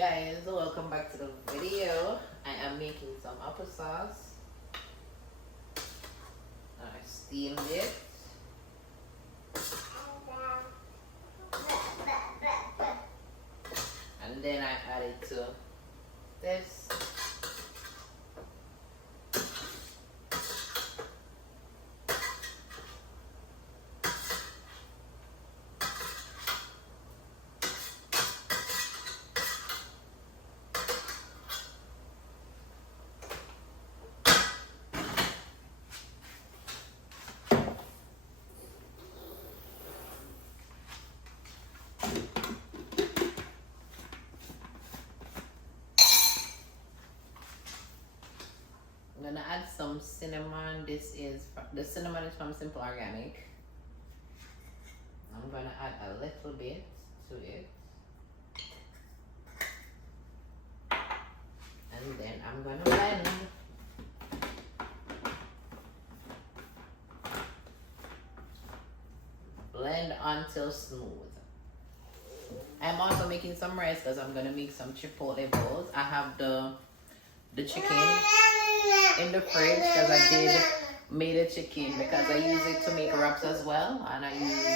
Guys, welcome back to the video. I am making some applesauce. I steamed it. And then I added to this. I'm gonna add some cinnamon. The cinnamon is from Simple Organic. I'm gonna add a little bit to it. And then I'm gonna blend. Blend until smooth. I'm also making some rice because I'm gonna make some chipotle bowls. I have the chicken in the fridge because I made a chicken because I use it to make wraps as well, and I used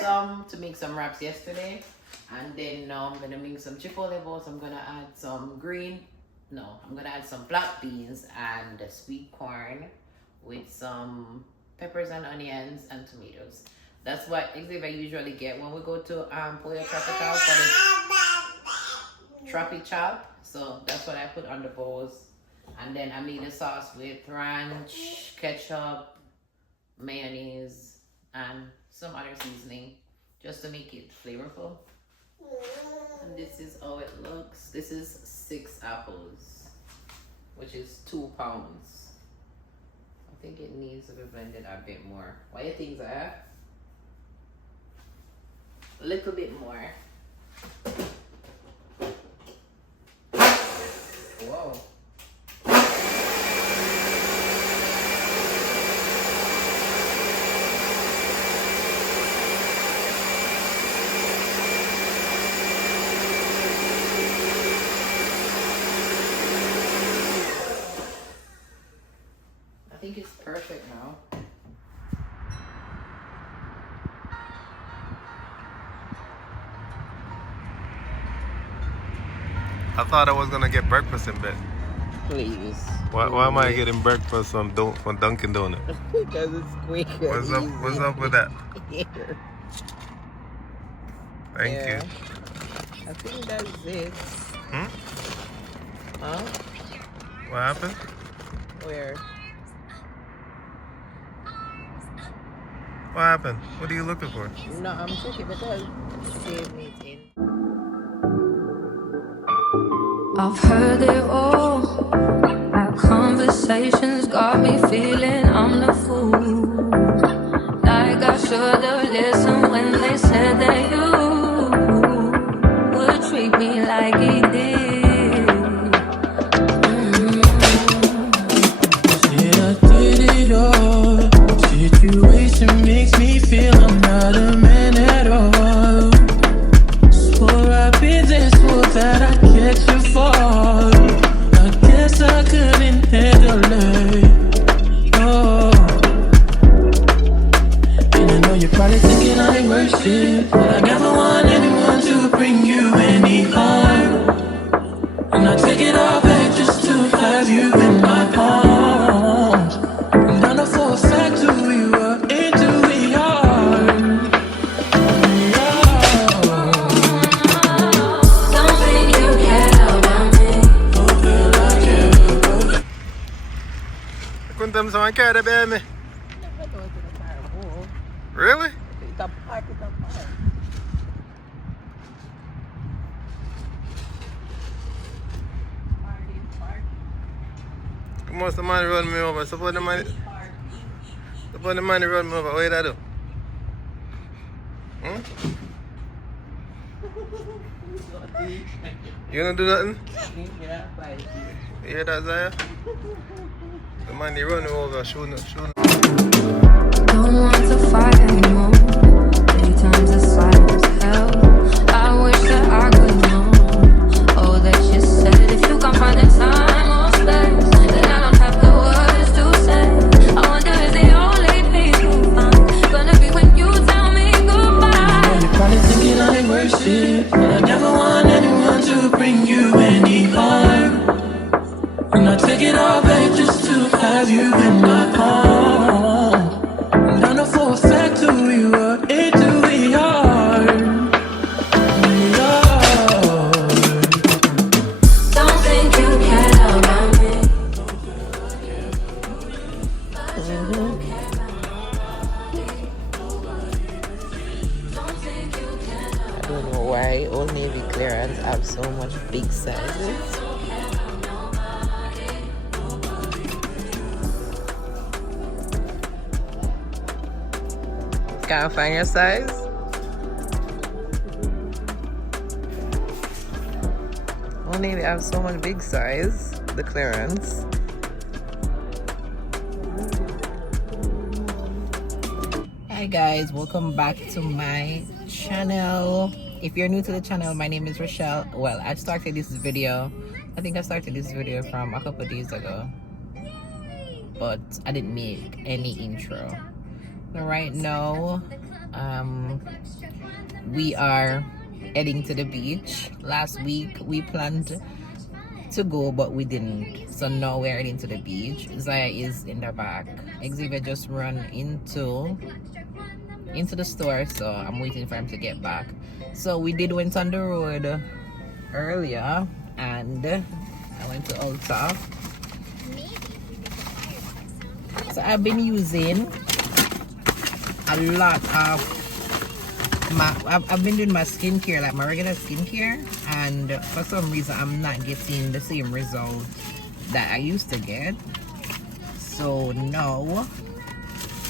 some to make some wraps yesterday. And then now I'm gonna make some chipotle bowls. I'm gonna add some I'm gonna add some black beans and sweet corn with some peppers and onions and tomatoes. That's what Xavier usually get when we go to Pollo Tropical for the Tropi Chop. So that's what I put on the bowls. And then I made a sauce with ranch, ketchup, mayonnaise, and some other seasoning just to make it flavorful. And this is how it looks. This is 6 apples, which is 2 pounds. I think it needs to be blended a bit more. What do you think, Zaya? A little bit more. Whoa. I think it's perfect now. I thought I was gonna get breakfast in bed. Please. Why am I getting breakfast from Dunkin' Donuts? Because it's quicker. What's up with that? Here. Thank you. I think that's it. Huh? What happened? Where? What happened? What are you looking for? No, I'm checking because save meeting. I've heard it all. Our conversations got me feeling I'm the fool. Like I should've listened when they said that you would treat me like he did. Yeah, I did it all. Situation makes me feel I'm not a man at all. Swore I'd be this, swore that I'd catch you fall. I guess I couldn't handle it. Oh. And I know you're probably thinking I ain't worth it, but I never want anyone to bring you any harm. And I take it all back just to have you in my arms. And I know for a fact who we were into it hard. Something you care about me. You couldn't tell me someone cared about me? Really? Come on, some money run me over. Suppose the money run me over. What did I do? You gonna do nothing? You hear that, Zaya? The money run me over. Shooting. Don't want to fight anymore. 3 times the silence hell. I wish that I could know And I take it all back just to have you in my palm. And I know for a fact who we were, it's who we are. We are. Don't think you care about me. I don't know why Old Navy clearance have so much big sizes. Can't find your size? Old Navy have so much big size, the clearance. Hi guys, welcome back to my channel. If you're new to the channel, my name is Rochelle. Well, I started this video, I think I started this video from a couple days ago, but I didn't make any intro. So right now, we are heading to the beach. Last week we planned to go, but we didn't. So now we're heading to the beach. Zaya is in the back. Xavier just ran into the store, so I'm waiting for him to get back. So we went on the road earlier, and I went to Ulta. So I've been using a lot of I've been doing my skincare, like my regular skincare, and for some reason I'm not getting the same result that I used to get. So now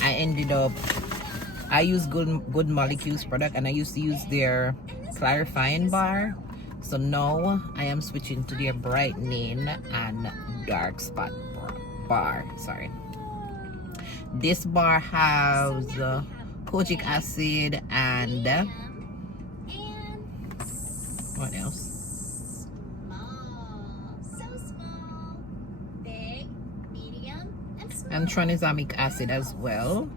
I use Good Molecules product, and I used to use their clarifying bar. So now I am switching to their brightening and dark spot bar. Sorry. This bar has kojic acid and what else? And tranexamic acid as well.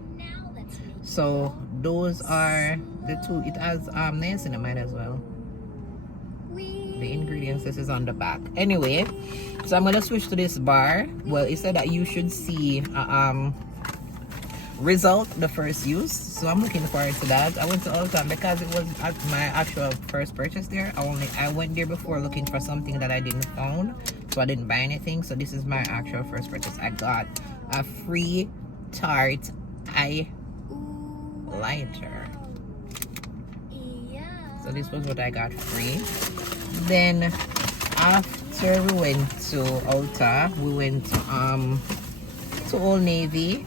So those are the two. It has niacinamide as well. The ingredients, this is on the back. Anyway, so I'm gonna switch to this bar. Well, it said that you should see result the first use, so I'm looking forward to that. I went to Ulta because it was my actual first purchase there. I went there before looking for something that I didn't found, so I didn't buy anything. So this is my actual first purchase. I got a free Tarte eye lighter. So this was what I got free. Then after we went to Ulta, we went to Old Navy,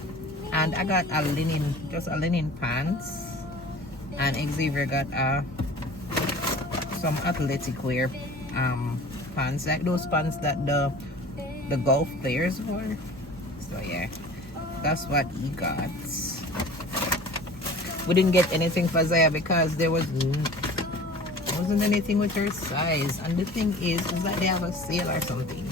and I got just a linen pants, and Xavier got some athletic wear pants, like those pants that the golf players wear. So yeah, that's what he got. We didn't get anything for Zaya because there wasn't anything with her size, and the thing is that they have a sale or something.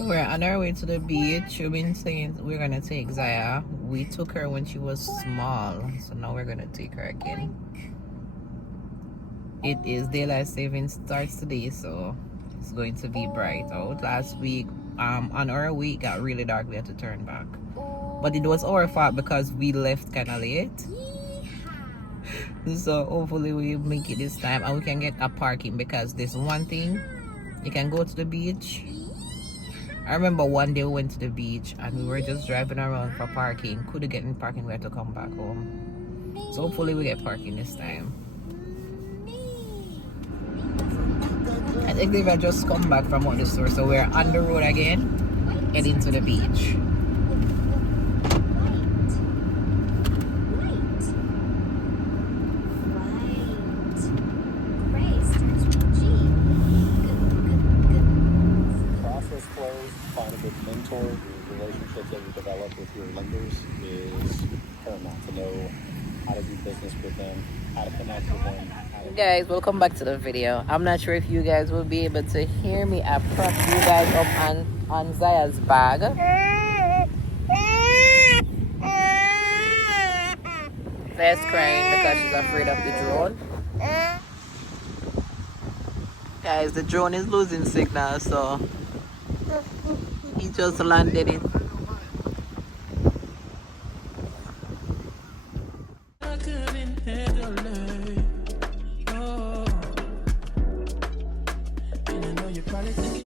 We're on our way to the beach. We've been saying we're gonna take Zaya. We took her when she was small, so now we're gonna take her again. It is daylight savings starts today, so it's going to be bright out. Last week on our way it got really dark. We had to turn back, but it was our fault because we left kind of late. So hopefully we make it this time, and we can get a parking, because there's one thing, you can go to the beach. I remember one day we went to the beach and we were just driving around for parking. Couldn't get in parking, we had to come back home. So hopefully we get parking this time. I think they've just come back from out the store, so we're on the road again, heading to the beach. Mentor, the relationships that you develop with your lenders is paramount. To know how to do business with them, how to connect with them. Guys, welcome back to the video. I'm not sure if you guys will be able to hear me. I propped you guys up on Zaya's bag. Zaya's crying because she's afraid of the drone. Guys, the drone is losing signal, so he just landed it.